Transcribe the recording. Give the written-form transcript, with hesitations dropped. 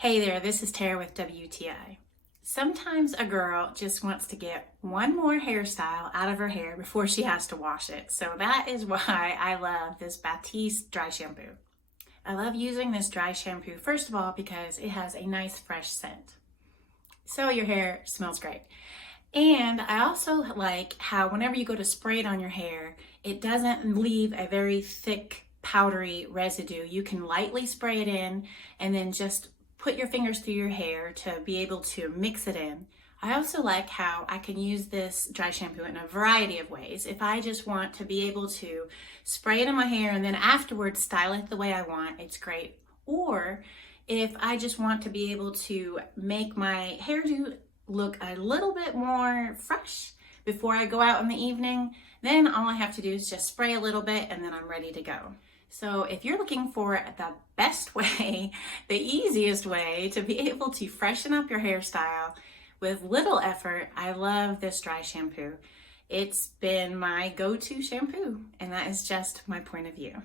Hey there, this is Tara with WTI. Sometimes a girl just wants to get one more hairstyle out of her hair before she has to wash it. So that is why I love this Batiste dry shampoo. I love using this dry shampoo, first of all, because it has a nice fresh scent. So your hair smells great. And I also like how whenever you go to spray it on your hair, it doesn't leave a very thick, powdery residue. You can lightly spray it in and then just put your fingers through your hair to be able to mix it in. I also like how I can use this dry shampoo in a variety of ways. If I just want to be able to spray it in my hair and then afterwards style it the way I want, it's great. Or if I just want to be able to make my hairdo look a little bit more fresh before I go out in the evening, then all I have to do is just spray a little bit and then I'm ready to go. So if you're looking for the best way, the easiest way to be able to freshen up your hairstyle with little effort, I love this dry shampoo. It's been my go-to shampoo, and that is just my point of view.